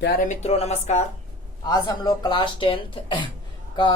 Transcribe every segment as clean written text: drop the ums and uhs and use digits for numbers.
प्यारे मित्रों नमस्कार। आज हम लोग क्लास 10th का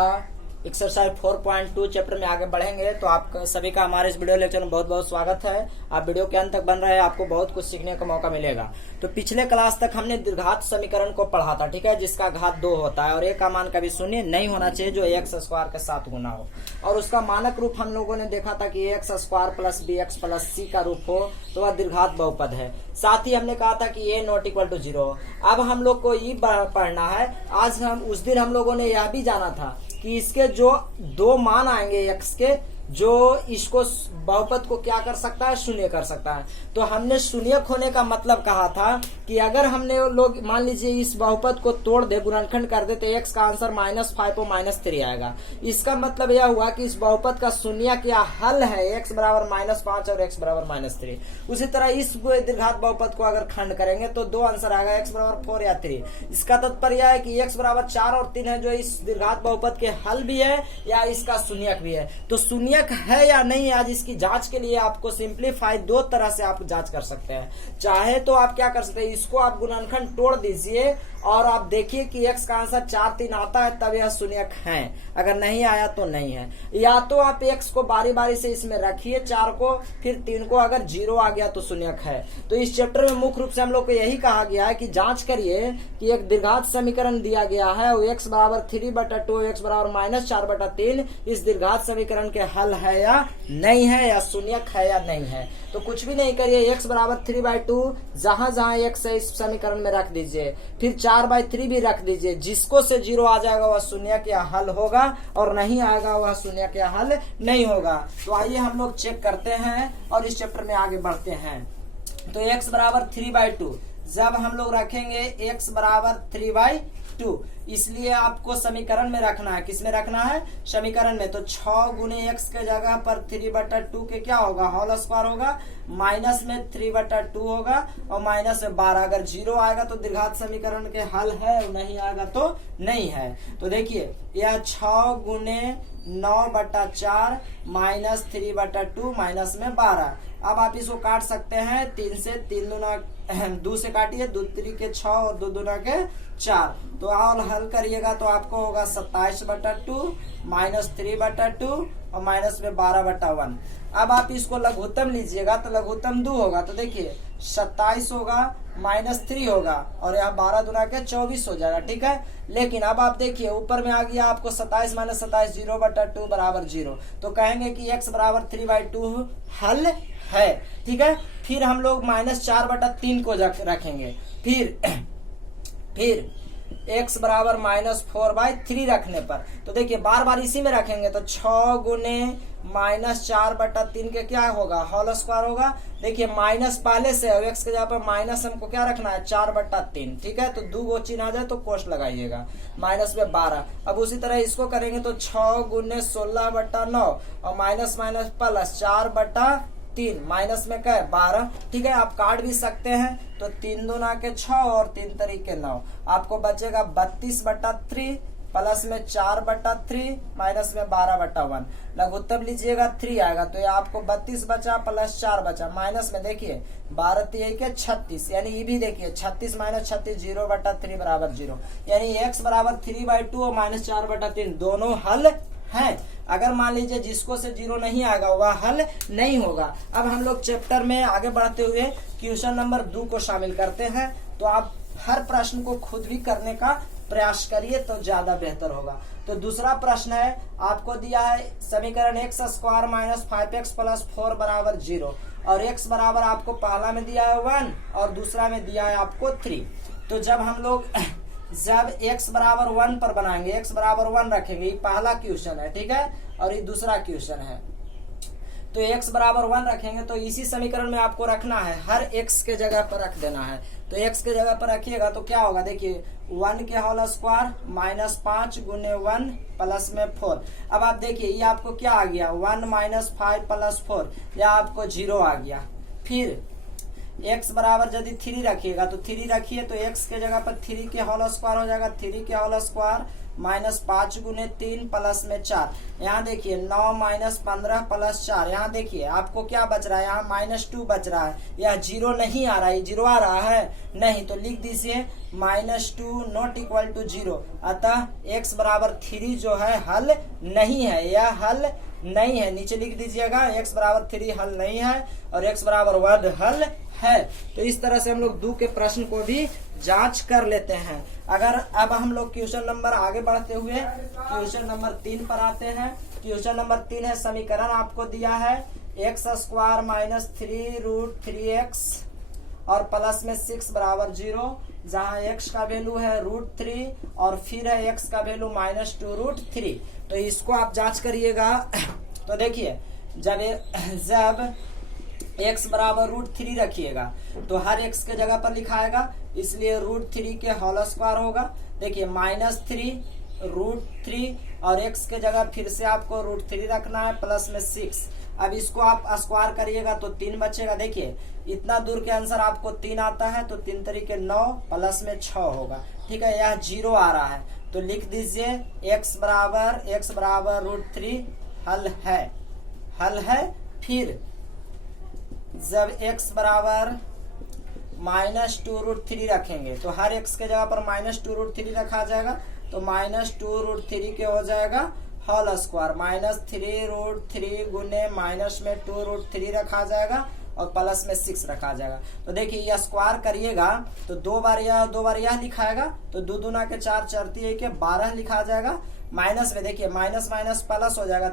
एक्सरसाइज 4.2 चैप्टर में आगे बढ़ेंगे। तो आप सभी का हमारे इस वीडियो लेक्चर में बहुत बहुत स्वागत है। आप वीडियो के अंत तक बन रहे हैं, आपको बहुत कुछ सीखने का मौका मिलेगा। तो पिछले क्लास तक हमने द्विघात समीकरण को पढ़ा था, ठीक है, जिसका घात 2 होता है और ए का मान कभी शून्य नहीं होना चाहिए जो एक्स स्क्वायर के साथ गुना हो। और उसका मानक रूप हम लोगों ने देखा था कि x square plus b x plus c का रूप हो तो वह द्विघात बहुपद है। साथ ही हमने कहा था कि ए नॉट इक्वल टू 0। अब हम लोग को ये पढ़ना है। आज उस दिन हम लोगों ने यह भी जाना था कि इसके जो दो मान आएंगे एक्स के, जो इसको बहुपद को क्या कर सकता है, शून्य कर सकता है। तो हमने शून्य होने का मतलब कहा था कि अगर हमने लोग मान लीजिए इस बहुपद को तोड़ दे, गुणनखंड कर दे, तो एक्स का आंसर -5 और -3 आएगा। इसका मतलब यह हुआ कि इस बहुपद का शून्य क्या हल है, एक्स बराबर -5 और एक्स बराबर -3। उसी तरह इस द्विघात बहुपद को अगर खंड करेंगे तो दो आंसर आएगा, एक्स बराबर 4 या 3। इसका तात्पर्य है कि एक्स बराबर 4 और 3 है जो इस द्विघात बहुपद के हल भी है या इसका शून्यक भी है। तो शून्यक है या नहीं, आज इसकी जांच के लिए आपको सिंप्लीफाई दो तरह से आप जांच कर सकते हैं। चाहे तो आप क्या कर सकते हैं, इसको आप गुणनखंड तोड़ दीजिए और आप देखिए कि x का आंसर 4 3 आता है तब यह शून्यक है, अगर नहीं आया तो नहीं है। या तो आप x को बारी बारी से इसमें रखिए, 4 को फिर 3 को, अगर 0 आ गया तो शून्यक है। तो इस चैप्टर में मुख्य रूप से हम लोग को यही कहा गया है कि जांच करिए कि एक द्विघात समीकरण दिया गया है और x बराबर 3/2 x बराबर -4/3 इस द्विघात समीकरण के हल है या नहीं है, या शून्यक है या नहीं है। तो कुछ भी नहीं करिए, x बराबर 3/2 जहां जहां x है इस समीकरण में रख दीजिए, फिर 4/3 भी रख दीजिए। जिसको से 0 आ जाएगा वह शून्य का हल होगा और नहीं आएगा वह शून्य का हल नहीं होगा। तो आइए हम लोग चेक करते हैं और इस चैप्टर में आगे बढ़ते हैं। तो x बराबर 3/2 जब हम लोग रखेंगे x बराबर 3/2, इसलिए आपको समीकरण में रखना है। किस में रखना है? समीकरण में। तो 6 गुने x के जगह पर 3/2 के क्या होगा, होल स्क्वायर होगा, माइनस में 3/2 होगा और माइनस में 12। अगर 0 आएगा तो द्विघात समीकरण के हल है और नहीं आएगा तो नहीं है। तो देखिए यह 6 गुने 9/4 माइनस 3/2 माइनस में 12। अब आप इसको काट सकते हैं 3 से, 3 दूना 2 से काटिए, 2 3 के 6 और 2 दूना के 4। तो और हल करिएगा तो आपको होगा 27/2 माइनस 3/2 और माइनस में 12/1। अब आप इसको लघुत्तम लीजिएगा तो लघुत्तम 2 होगा। तो देखिए 27 होगा -3 होगा और यहाँ 12 दूना के 24 हो जाएगा, ठीक है। लेकिन अब आप देखिए ऊपर में आ गया आपको 27 - 27 0/2 बराबर 0। तो कहेंगे कि x बराबर 3/2 हल है, ठीक है। फिर हम लोग -4/3 को रखेंगे, फिर x बराबर -4/3 रखने पर तो देखिए बार बार इसी में रखेंगे तो 6 गुने -4/3 के क्या होगा, होल स्क्वायर होगा। देखिए माइनस पहले से है, x के जगह पर माइनस हमको क्या रखना है, 4/3, ठीक है। तो 2 चिन्ह आ जाए तो कोष्ठ लगाइएगा, माइनस में 12। अब उसी तरह इसको करेंगे तो 6 गुने 16/9 और माइनस माइनस प्लस 4/3 माइनस में क्या है 12, ठीक है। आप काट भी सकते हैं तो 3 दूना के 6 और 3 तरीके 9। आपको बचेगा 32/3 प्लस में 4/3 माइनस में 12/1। लघुत्तम लीजिएगा 3 आएगा तो ये आपको 32 बचा प्लस 4 बचा, माइनस में देखिए 12 3 के 36, यानी ये भी देखिए 36 - 36 0/3 बराबर 0। यानी x बराबर 3/2 और -4/3 दोनों हल है। अगर मान लीजिए जिसको से 0 नहीं आएगा वह हल नहीं होगा। अब हम लोग चैप्टर में आगे बढ़ते हुए क्वेश्चन नंबर 2 को शामिल करते हैं। तो आप हर प्रश्न को खुद भी करने का प्रयास करिए तो ज्यादा बेहतर होगा। तो दूसरा प्रश्न है, आपको दिया है समीकरण x स्क्वायर -5x + 4 बराबर 0 और x बराबर आपको पहला में दिया है 1 और दूसरा में दिया है आपको 3। तो जब x बराबर 1 पर बनाएंगे, x बराबर 1 रखेंगे, ये पहला क्वेश्चन है, ठीक है, और ये दूसरा क्वेश्चन है। तो x बराबर 1 रखेंगे तो इसी समीकरण में आपको रखना है, हर x के जगह पर रख देना है। तो x के जगह पर रखिएगा तो क्या होगा, देखिए 1 के होल स्क्वायर -5 गुने 1 प्लस में 4। अब आप देखिए ये आपको क्या आ गया, 1 - 5 + 4, या आपको 0 आ गया। फिर x बराबर यदि 3 रखिएगा तो 3 रखिए तो x के जगह पर 3 के होल स्क्वायर हो जाएगा, 3 के होल स्क्वायर -5 गुने 3 प्लस में 4। यहाँ देखिए 9 माइनस 15 प्लस 4। यहाँ देखिए आपको क्या बच रहा है, यहाँ -2 बच रहा है। यह 0 नहीं आ रहा है, 0 आ रहा है नहीं, तो लिख दीजिए -2 नॉट इक्वल टू 0। अतः x बराबर 3 जो है हल नहीं है, यह हल नहीं है। नीचे लिख दीजिएगा x बराबर 3 हल नहीं है और x बराबर 1 हल है। तो इस तरह से हम लोग 2 के प्रश्न को भी जांच कर लेते हैं। अगर अब हम लोग क्वेश्चन नंबर आगे बढ़ते हुए क्वेश्चन नंबर 3 पर आते हैं। क्वेश्चन नंबर 3 है, समीकरण आपको दिया है x square minus 3 root 3x और प्लस में 6 बराबर 0, जहाँ x का वैल्यू है √3 और फिर है x का वैल्यू -2 √3। तो इसको आप जांच करिएगा। तो देखिए जब x बराबर √3 रखिएगा तो हर x के जगह पर लिखाएगा, इसलिए √3 के होल स्क्वायर होगा। देखिए -3 √3 और x के जगह फिर से आपको √3 रखना है प्लस में 6। अब इसको आप स्क्वायर करिएगा तो 3 बचेगा। देखिए इतना दूर के आंसर आपको 3 आता है तो 3 तरीके 9 प्लस में 6 होगा। ठीक है, यह 0 आ रहा है तो लिख दीजिए x बराबर √3 हल है। फिर जब x बराबर -2 √3 रखेंगे तो हर x के जगह पर -2 √3 रखा जाएगा, तो -2 √3 के हो जाएगा होल स्क्वायर, -3 √3 गुने माइनस में 2 √3 रखा जाएगा और प्लस में 6 रखा जाएगा। तो देखिए यह स्क्वायर करिएगा तो 2 बार यह लिखाएगा तो 2 दूना के 4 चरती है के 12 लिखा जाएगा। माइनस में देखिए माइनस माइनस प्लस हो जाएगा,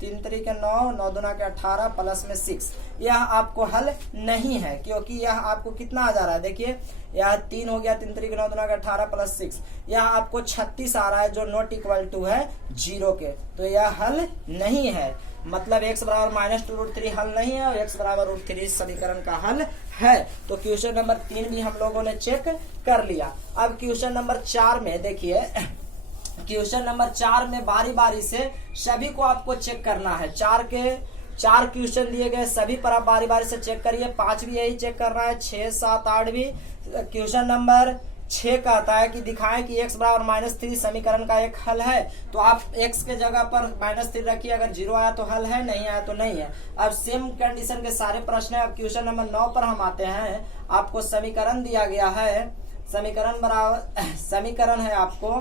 3 तरीके 9, 9 दूना के 18 प्लस में 6। यह आपको हल नहीं है क्योंकि यह आपको कितना आ जा रहा है, देखिए यह 3 हो गया, 3 तरीके 9 दूना के 18 प्लस 6, यह आपको 36 आ रहा है जो नॉट इक्वल टू है 0 के। तो यह हल नहीं है, मतलब x बराबर -2 √3 हल नहीं है और x बराबर √3 समीकरण का हल है। तो क्वेश्चन नंबर 3 भी हम लोगों ने चेक कर लिया। अब क्वेश्चन नंबर 4 में देखिए, क्वेश्चन नंबर 4 में बारी बारी से सभी को आपको चेक करना है। 4 क्वेश्चन दिए गए, सभी पर आप बारी बारी से चेक करिए। 5 भी यही चेक करना है, 6, 7, 8 भी। क्वेश्चन नंबर 6 कहता है कि दिखाएं कि x बराबर -3 समीकरण का एक हल है। तो आप x के जगह पर -3 रखिए, अगर 0 आया तो हल है, नहीं आया तो नहीं है। अब सेम कंडीशन के सारे प्रश्न है। अब क्वेश्चन नंबर 9 पर हम आते हैं। आपको समीकरण दिया गया है, समीकरण है आपको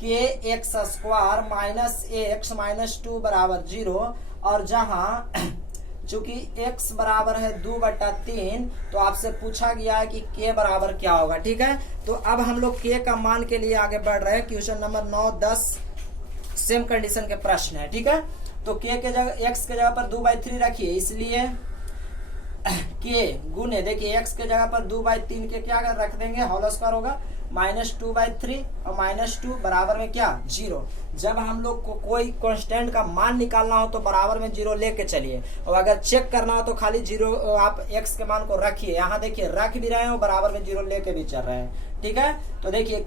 कि x स्क्वायर -x -2 बराबर 0 और जहां चूंकि x बराबर है 2/3 तो आपसे पूछा गया है कि k बराबर क्या होगा। ठीक है, तो अब हम लोग k का मान के लिए आगे बढ़ रहे हैं। क्वेश्चन नंबर 9, 10 सेम कंडीशन के प्रश्न है। ठीक है, तो k के जगह x के जगह पर 2/3 रखिए, इसलिए k गुने देखिए x के जगह पर 2/3 के क्या रख देंगे, होल स्क्वायर होगा -2/3 और -2 बराबर में क्या 0। जब हम लोग को कोई कांस्टेंट का मान निकालना हो तो बराबर में 0 लेके चलिए, और अगर चेक करना हो तो खाली 0 आप x के मान को रखिए। यहाँ देखिए रख भी रहे हैं और बराबर में 0 लेके भी चल रहे हैं। ठीक है, तो देखिए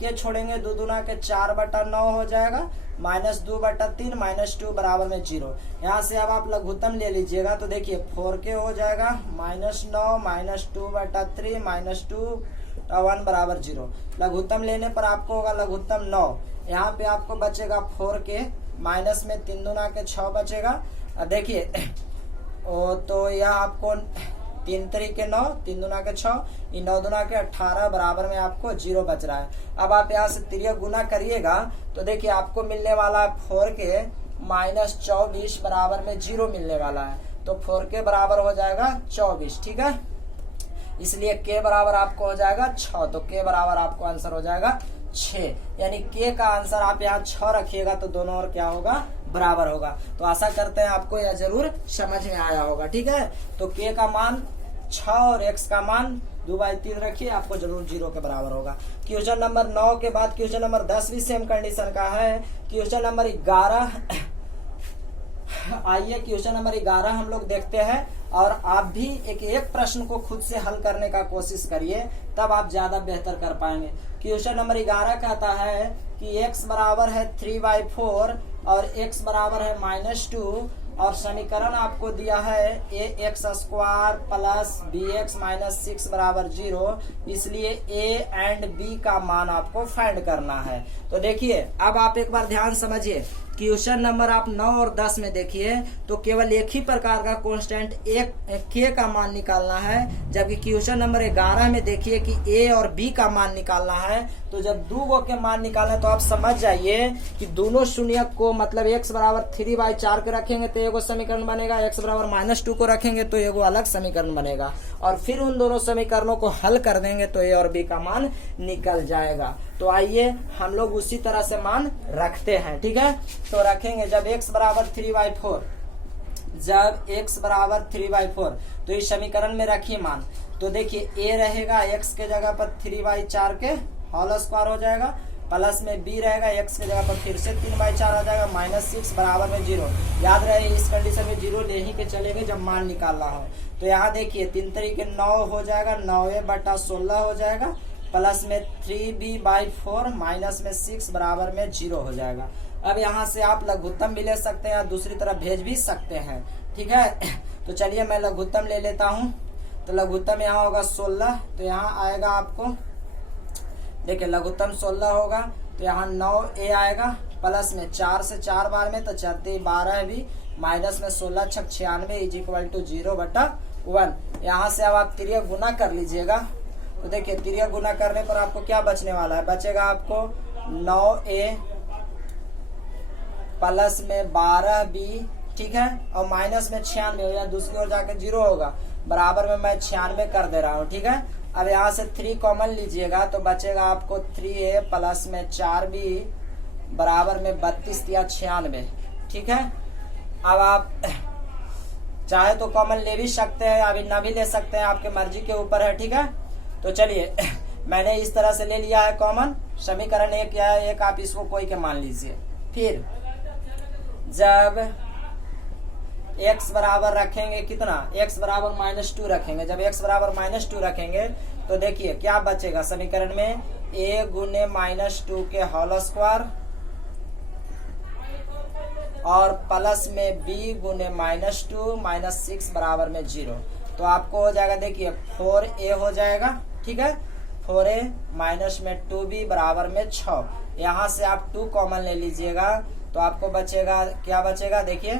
k छोड़ेंगे, 2 दूना के 4/9 हो जाएगा, -2/3 -2 बराबर में 0। यहाँ से अब आप लघुत्तम ले लीजिएगा तो देखिए 4k हो जाएगा, -9 -2/3 -2 1 बराबर 0। लघुत्तम लेने पर आपको होगा लघुत्तम 9। यहाँ पे आपको बचेगा 4k, माइनस में 3 दूना के 6 बचेगा। देखिए तो यह आपको 3 तरीके 9, 3 दूना के 6, 9 दूना के 18 बराबर में आपको 0 बच रहा है। अब आप यहाँ से तिर्यक गुना करिएगा तो देखिए आपको मिलने वाला है 4k -24 बराबर में 0 मिलने वाला है। तो 4k बराबर हो जाएगा 24। ठीक है, इसलिए k बराबर आपको हो जाएगा 6। तो k बराबर आपको आंसर हो जाएगा 6, यानी k का आंसर आप यहाँ 6 रखिएगा तो दोनों और क्या होगा, बराबर होगा। तो आशा करते हैं आपको यह जरूर समझ में आया होगा। ठीक है, तो k का मान 6 और x का मान 2/3 रखिए, आपको जरूर 0 के बराबर होगा। क्वेश्चन नंबर 9 के बाद क्वेश्चन नंबर 10 भी सेम कंडीशन का है। क्वेश्चन नंबर 11 आइए क्वेश्चन नंबर 11 हम लोग देखते हैं, और आप भी एक प्रश्न को खुद से हल करने का कोशिश करिए, तब आप ज्यादा बेहतर कर पाएंगे। क्वेश्चन नंबर 11 कहता है कि x बराबर है 3/4 और x बराबर है -2 और समीकरण आपको दिया है a x square plus b x minus 6 बराबर 0, इसलिए ए एंड बी का मान आपको फाइंड करना है। तो देखिए अब आप एक बार ध्यान समझिए, क्वेश्चन नंबर आप 9 और 10 में देखिए तो केवल एक ही प्रकार का कांस्टेंट एक के का मान निकालना है, जबकि क्वेश्चन नंबर 11 में देखिए कि ए और बी का मान निकालना है। तो जब दो गो के मान निकालना तो आप समझ जाइए कि दोनों शून्य को मतलब x बराबर 3/4 के रखेंगे तो एगो समीकरण बनेगा, x बराबर -2 को रखेंगे तो एगो अलग समीकरण बनेगा, और फिर उन दोनों समीकरणों को हल कर देंगे तो ए और बी का मान निकल जाएगा। तो आइए हम लोग उसी तरह से मान रखते हैं, ठीक है। तो रखेंगे जब x बराबर 3/4, जब x बराबर 3/4 तो इस समीकरण में रखिए मान, तो देखिए a रहेगा x के जगह पर 3/4 के होल स्क्वायर हो जाएगा, प्लस में b रहेगा x के जगह पर फिर से 3/4 हो जाएगा, -6 बराबर में 0। याद रहे इस कंडीशन में 0 ले ही के चलेंगे जब मान निकालना हो। तो यहाँ देखिए 3 तरीके 9 हो जाएगा, 9a/16 हो जाएगा, प्लस में 3b/4 माइनस में 6 बराबर में 0 हो जाएगा। अब यहाँ से आप लघुत्तम भी ले सकते हैं, दूसरी तरफ भेज भी सकते हैं, ठीक है। तो चलिए मैं लघुत्तम ले लेता हूँ। तो लघुत्तम यहाँ होगा 16, तो यहाँ आएगा आपको देखिए लघुत्तम 16 होगा, तो यहाँ 9a आएगा, प्लस में 4 से 4 बार में तो 4 12 भी, माइनस में 16 6 96 इज इक्वल टू 0/1। यहाँ से अब आप तिर्यक गुना कर लीजिएगा। तो देखिए तिर्यक गुना करने पर आपको क्या बचने वाला है, बचेगा आपको 9a प्लस में 12b, ठीक है, और माइनस में 96 या दूसरी ओर जाकर 0 होगा, बराबर में मैं 96 कर दे रहा हूँ, ठीक है। अब यहाँ से 3 कॉमन लीजिएगा तो बचेगा आपको 3a प्लस में 4b बराबर में 32 या 96, ठीक है। अब आप चाहे तो कॉमन ले भी सकते हैं, अभी ना भी ले सकते हैं, आपके मर्जी के ऊपर है, ठीक है। तो चलिए मैंने इस तरह से ले लिया है कॉमन, समीकरण एक या एक, आप इसको कोई के मान लीजिए। फिर जब x बराबर रखेंगे कितना, x बराबर -2 रखेंगे, जब x बराबर -2 रखेंगे तो देखिए क्या बचेगा समीकरण में, a गुने -2 के होल स्क्वायर और प्लस में b गुने -2 माइनस 6 बराबर में 0। तो आपको हो जाएगा देखिए 4a हो जाएगा, ठीक है, 4a माइनस में 2b बराबर में 6। यहाँ से आप 2 कॉमन ले लीजिएगा तो आपको बचेगा, क्या बचेगा देखिए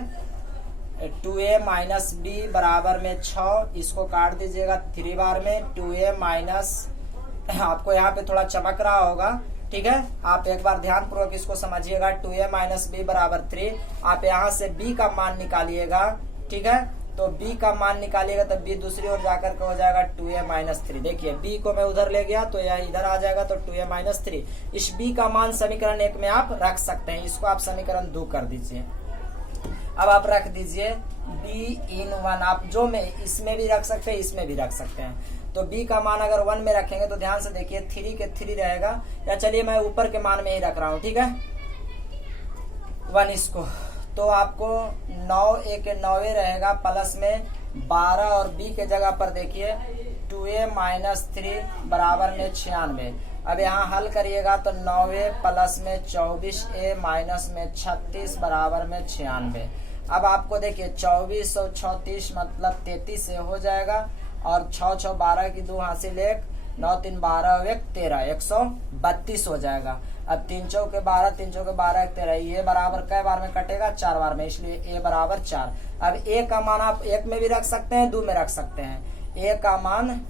2a माइनस b बराबर में 6, इसको काट दीजिएगा 3 बार में, 2a माइनस, आपको यहाँ पे थोड़ा चमक रहा होगा, ठीक है, आप एक बार ध्यान पूर्वक इसको समझिएगा। 2a माइनस b बराबर 3, आप यहाँ से b का मान निकालिएगा, ठीक है। तो b का मान निकालिएगा तो b दूसरी ओर जाकर के हो जाएगा 2a माइनस 3। देखिए b को मैं उधर ले गया तो यह इधर आ जाएगा, तो 2a माइनस 3। इस b का मान समीकरण 1 में आप रख सकते हैं, इसको आप समीकरण 2 कर दीजिए। अब आप रख दीजिए b/1, आप जो में इसमें भी रख सकते हैं, इसमें भी रख सकते हैं। तो b का मान अगर 1 में रखेंगे तो ध्यान से देखिए 3 के 3 रहेगा, या चलिए मैं ऊपर के मान में ही रख रहा हूँ, ठीक है, 1 इसको, तो आपको 9a के 9a रहेगा, प्लस में 12 और b के जगह पर देखिए 2a माइनस 3 बराबर में 96। अब यहाँ हल करिएगा तो 9a प्लस में 24a माइनस में 36 बराबर में 96। अब आपको देखिए 24 और 36 मतलब 33 से हो जाएगा, और 6 6 12 की 2 हासिल 1, 9 3 12 1 13, 132 हो जाएगा। अब 3 चौके 12, 3 चौके 12 13, ये बराबर कै बार में कटेगा, 4 बार में, इसलिए a बराबर 4। अब a का मान आप 1 में भी रख सकते हैं, 2 में रख सकते हैं। a का मान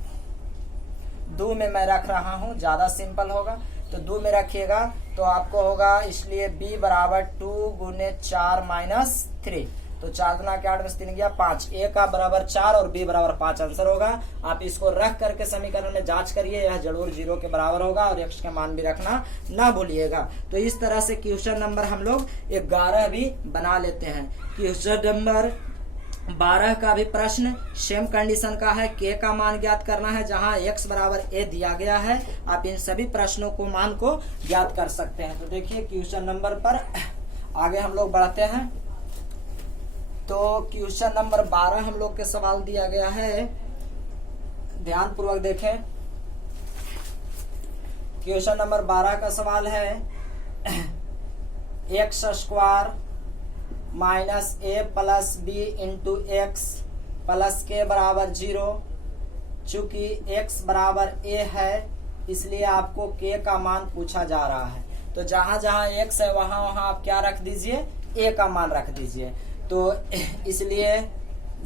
2 में मैं रख रहा हूँ, ज्यादा सिंपल होगा, तो 2 में रखिएगा तो आपको होगा, इसलिए b बराबर 2 गुने 4 माइनस 3, तो 4 गुना के 8 में 3 गया 5, a का बराबर 4 और b बराबर 5 आंसर होगा। आप इसको रख करके समीकरण में जांच करिए, यह जरूर 0 के बराबर होगा, और x के मान भी रखना ना भूलिएगा। तो इस तरह से क्वेश्चन नंबर हम लोग 11 भी बना लेते हैं। क्वेश्चन नंबर 12 का भी प्रश्न सेम कंडीशन का है, k का मान ज्ञात करना है, जहां x बराबर a दिया गया है। आप इन सभी प्रश्नों को मान को ज्ञात कर सकते हैं। तो देखिए क्वेश्चन नंबर पर आगे हम लोग बढ़ते हैं। तो क्वेश्चन नंबर 12 हम लोग के सवाल दिया गया है, ध्यान पूर्वक देखें। क्वेश्चन नंबर 12 का सवाल है x² minus a plus b into x plus के बराबर 0। चूंकि x बराबर a है इसलिए आपको k का मान पूछा जा रहा है, तो जहां जहां x है वहां वहां आप क्या रख दीजिए, a का मान रख दीजिए। तो इसलिए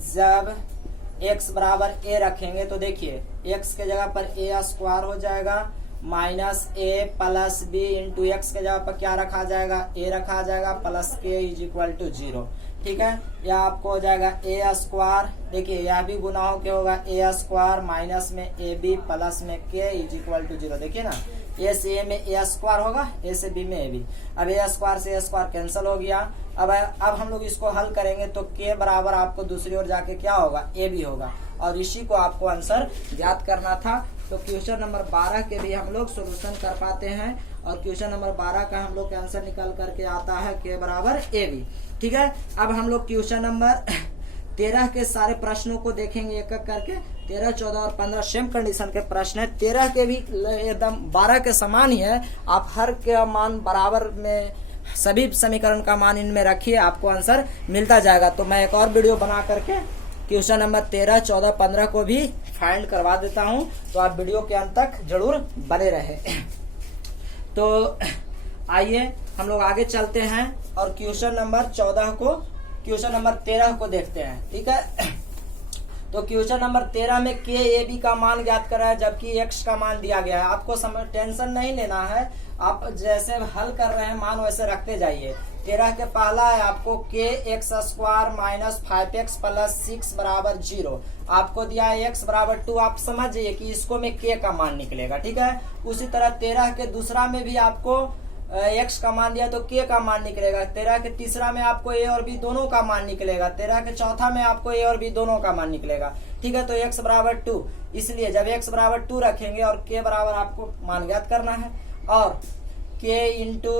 जब x बराबर a रखेंगे तो देखिए x के जगह पर a स्क्वायर हो जाएगा, minus a plus b into x के जगह पर क्या रखा जाएगा, a रखा जाएगा, प्लस के इज इक्वल टू 0। ठीक है, यह आपको हो जाएगा a स्क्वायर, देखिए यह भी गुना हो के होगा a स्क्वायर माइनस में ए बी प्लस में k इज इक्वल टू 0। देखिए ना, a से a में a स्क्वायर होगा, a से b में a b। अब a स्क्वायर से a स्क्वायर कैंसिल हो गया। अब हम लोग इसको हल करेंगे तो k बराबर आपको दूसरी ओर जाके क्या होगा, a b होगा, और इसी को आपको आंसर ज्ञात करना था। तो क्वेश्चन नंबर 12 के भी हम लोग सोल्यूशन कर पाते हैं, और क्वेश्चन नंबर 12 का हम लोग का आंसर निकल करके आता है k बराबर a b। ठीक है, अब हम लोग क्वेश्चन नंबर 13 के सारे प्रश्नों को देखेंगे एक एक करके। 13, 14 और 15 सेम कंडीशन के प्रश्न है। 13 के भी एकदम 12 के समान ही है, आप हर के मान बराबर में सभी समीकरण का मान इनमें रखिए, आपको आंसर मिलता जाएगा। तो मैं एक और वीडियो बना करके क्वेश्चन नंबर 13, 14, 15 को भी फाइंड करवा देता हूं, तो आप वीडियो के अंत तक जरूर बने रहे। तो आइए हम लोग आगे चलते हैं और क्वेश्चन नंबर 13 को देखते हैं। ठीक है, तो क्वेश्चन नंबर 13 में के ए बी का मान ज्ञात करा है, जबकि एक्स का मान दिया गया है। आपको टेंशन नहीं लेना है, आप जैसे हल कर रहे हैं मान वैसे रखते जाइए। 13 के पहला है आपको के x square minus 5x plus 6 बराबर 0। आपको दिया है x बराबर 2। आप समझ जाइए कि इसको में k का मान निकलेगा। ठीक है, उसी तरह 13 के दूसरा में भी आपको x का मान दिया तो k का मान निकलेगा। 13 के तीसरा में आपको a और b दोनों का मान निकलेगा। 13 के चौथा में आपको a और b दोनों का मान निकलेगा। ठीक है, तो x बराबर 2, इसलिए जब x बराबर 2 रखेंगे और k बराबर आपको मान ज्ञात करना है, और k इंटू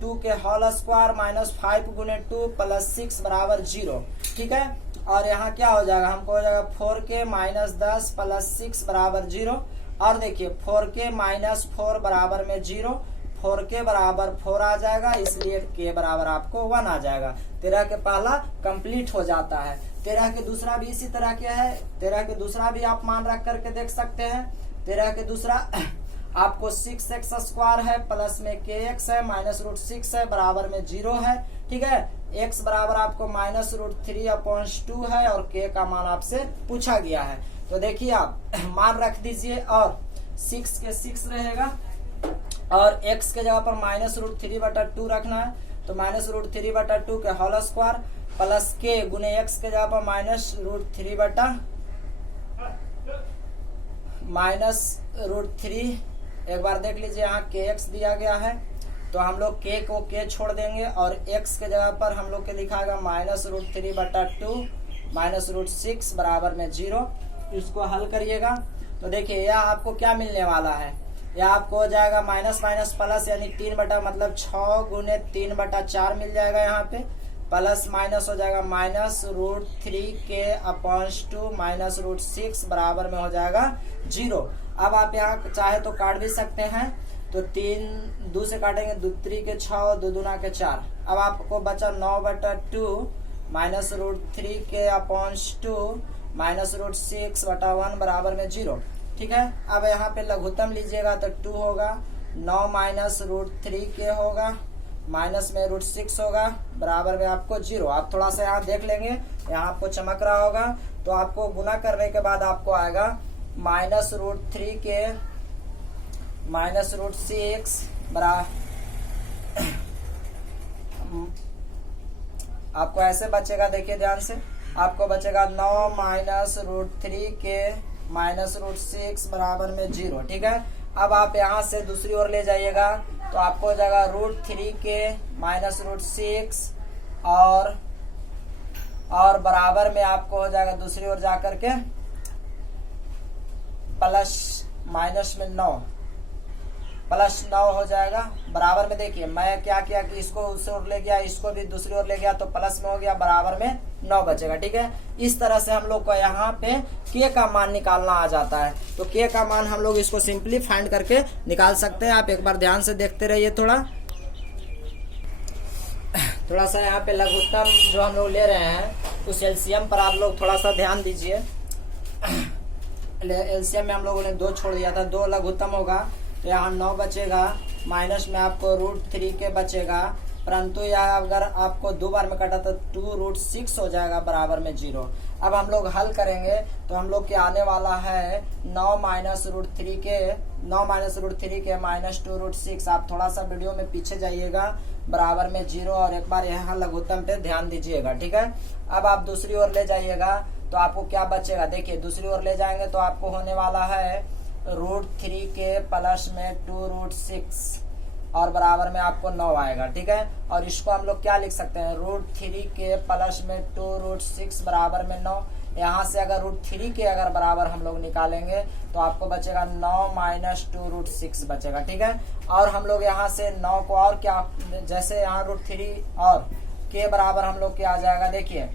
2 के होल स्क्वायर माइनस 5 गुने 2 प्लस 6 बराबर 0। ठीक है, और यहाँ क्या हो जाएगा, हमको हो जाएगा 4k माइनस 10 प्लस 6 बराबर 0। और देखिए 4k माइनस 4 बराबर में 0, 4k बराबर 4 आ जाएगा, इसलिए k बराबर आपको 1 आ जाएगा। 13 के पहला कंप्लीट हो जाता है। 13 के दूसरा भी इसी तरह के है। 13 के दूसरा भी आप मान रख करके देख सकते हैं। 13 के दूसरा आपको 6x स्क्वायर है प्लस में kx है माइनस रूट 6 है बराबर में 0 है। ठीक है, x बराबर आपको माइनस रूट 3/2 है, और k का मान आपसे पूछा गया है। तो देखिए आप मान रख दीजिए, और 6 के 6 रहेगा, और x के जगह पर माइनस रूट 3/2 रखना है, तो माइनस रूट 3/2 के होल स्क्वायर प्लस k गुने x के जगह पर माइनस रूट 3। एक बार देख लीजिए, यहाँ kx दिया गया है, तो हम लोग k को k छोड़ देंगे, और x के जगह पर हम लोग के लिखाएगा माइनस रूट 3/2 माइनस रूट 6 बराबर में 0। इसको हल करिएगा तो देखिए यह आपको क्या मिलने वाला है, यह आपको हो जाएगा माइनस माइनस प्लस, यानी 3 बटा मतलब 6 गुने 3/4 मिल जाएगा। यहाँ पे प्लस माइनस हो जाएगा minus root 3k/2 minus root 6 बराबर में हो जाएगा 0। अब आप यहाँ चाहे तो काट भी सकते हैं, तो 3 2 से काटेंगे, 2 3 के 6, 2 दूना के 4। अब आपको बचा 9/2 minus root 3k/2 minus root 6/1 बराबर में 0। ठीक है, अब यहाँ पे लघुत्तम लीजिएगा तो 2 होगा, 9 माइनस रूट 3k होगा, माइनस में रूट 6 होगा, बराबर में आपको 0। आप थोड़ा सा यहाँ देख लेंगे, यहाँ आपको चमक रहा होगा, तो आपको गुना करने के बाद आपको आएगा minus root 3k minus root 6 बराबर, आपको ऐसे बचेगा, देखिए ध्यान से, आपको बचेगा 9 minus root 3k minus root 6 बराबर में 0। ठीक है, अब आप यहाँ से दूसरी ओर ले जाइएगा, तो आपको हो जाएगा रूट 3k माइनस रूट 6 और बराबर में आपको हो जाएगा दूसरी ओर जाकर के प्लस माइनस में 9 प्लस 9 हो जाएगा बराबर में। देखिए मैं क्या किया कि इसको उस ओर ले गया, इसको भी दूसरी ओर ले गया, तो प्लस में हो गया, बराबर में 9 बचेगा। ठीक है, इस तरह से हम लोग को यहाँ पे k का मान निकालना आ जाता है। तो k का मान हम लोग इसको सिंपली फाइंड करके निकाल सकते हैं। आप एक बार ध्यान से देखते रहिए थोड़ा। तो थोड़ा सा यहाँ पे लघुत्तम जो हम लोग ले रहे हैं उस एलसीएम पर आप लोग थोड़ा सा ध्यान दीजिए। एलसीएम में हम लोगों ने 2 छोड़ दिया था, 2 लघुत्तम होगा तो यहाँ 9 बचेगा, माइनस में आपको √3 के बचेगा, परंतु यह अगर आपको 2 बार में कटा तो 2√6 हो जाएगा बराबर में 0। अब हम लोग हल करेंगे तो हम लोग के आने वाला है 9 माइनस √3 के माइनस 2√6। आप थोड़ा सा वीडियो में पीछे जाइएगा, बराबर में 0, और एक बार यहाँ लघुत्तम पे ध्यान दीजिएगा, ठीक है। अब आप दूसरी ओर ले जाइएगा तो आपको क्या बचेगा, देखिए दूसरी ओर ले जाएंगे तो आपको होने वाला है √3 के प्लस में 2√6 और बराबर में आपको 9 आएगा, ठीक है। और इसको हम लोग क्या लिख सकते हैं, √3 के प्लस में 2√6 बराबर में 9। यहाँ से अगर √3 के अगर बराबर हम लोग निकालेंगे तो आपको बचेगा 9 माइनस 2√6 बचेगा, ठीक है। और हम लोग यहाँ से 9 को और क्या, जैसे यहाँ √3 और के बराबर हम लोग क्या आ जाएगा, देखिए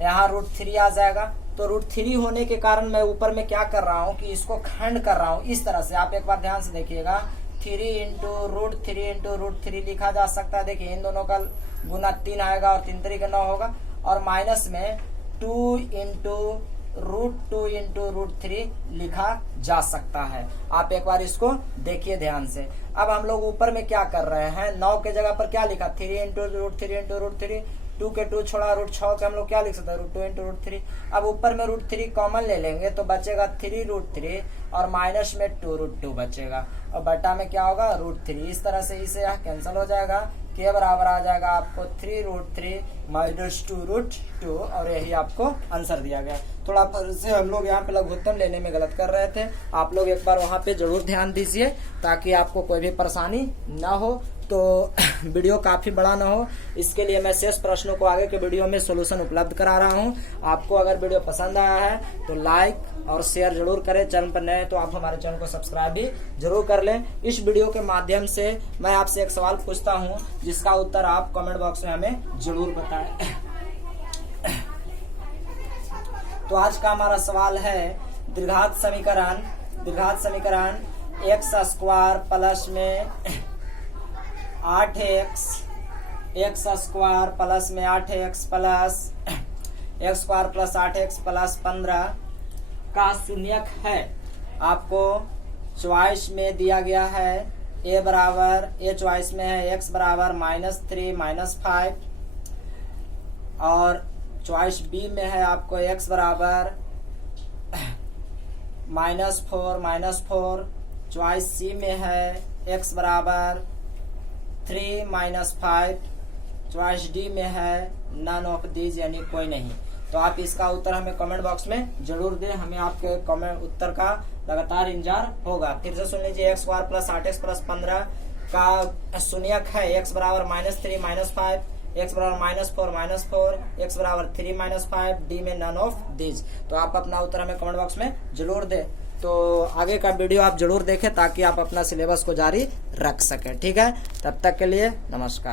यहाँ √3 आ जाएगा। तो √3 होने के कारण मैं ऊपर में क्या कर रहा हूँ कि इसको खंड कर रहा हूँ इस तरह से। आप एक बार ध्यान से देखिएगा, 3 इंटू √3 लिखा जा सकता है। देखिए इन दोनों का गुना 3 आएगा और 3 3 9 होगा, और माइनस में 2 इंटू √3 लिखा जा सकता है। आप एक बार इसको देखिए ध्यान से। अब हम लोग ऊपर में क्या कर रहे हैं, 9 के जगह पर क्या लिखा, 3 इंटू √3 2 के 2 छोड़ा √6 के हम लोग क्या लिख सकते हैं, √2 इंटू √3। अब ऊपर में √3 कॉमन ले लेंगे तो बचेगा 3√3 और माइनस में 2√2 बचेगा, और बटा में क्या होगा √3। इस तरह से इसे यह कैंसिल हो जाएगा, के बराबर आ जाएगा आपको 3√3 माइनस 2√2, और यही आपको आंसर दिया गया। थोड़ा से हम लोग यहाँ पे लघुत्तम लेने में गलत कर रहे थे, आप लोग एक बार वहाँ पे जरूर ध्यान दीजिए ताकि आपको कोई भी परेशानी ना हो, तो वीडियो काफी बड़ा ना हो। इसके लिए मैं शेष प्रश्नों को आगे के वीडियो में सोल्यूशन उपलब्ध करा रहा हूँ। आपको अगर वीडियो पसंद आया है तो लाइक और शेयर जरूर करें। चैनल पर नए हैं तो आप हमारे चैनल को सब्सक्राइब भी जरूर कर लें। इस वीडियो के माध्यम से मैं आपसे एक सवाल पूछता हूँ जिसका उत्तर आप कमेंट बॉक्स में हमें जरूर बताएं। तो आज का हमारा सवाल है, द्विघात समीकरण x² प्लस में 8x² प्लस में 8x plus x² plus 8x plus 15 का शून्यक है। आपको चॉइस में दिया गया है, ए चॉइस में है x बराबर -3 -5, और चॉइस बी में है आपको x बराबर -4 चॉइस सी में है x बराबर 3 -5, चॉइस डी में है नन ऑफ दीज यानी कोई नहीं। तो आप इसका उत्तर हमें कमेंट बॉक्स में जरूर दें, हमें आपके कमेंट उत्तर का लगातार इंतजार होगा। फिर से सुन लीजिए, x² प्लस 8x प्लस 15 का शून्यक है, x बराबर -3 -5, x बराबर -4 x बराबर 3 -5, डी में नन ऑफ दीज। तो आप अपना उत्तर हमें कमेंट बॉक्स में जरूर दें। तो आगे का वीडियो आप जरूर देखें ताकि आप अपना सिलेबस को जारी रख सकें, ठीक है। तब तक के लिए नमस्कार।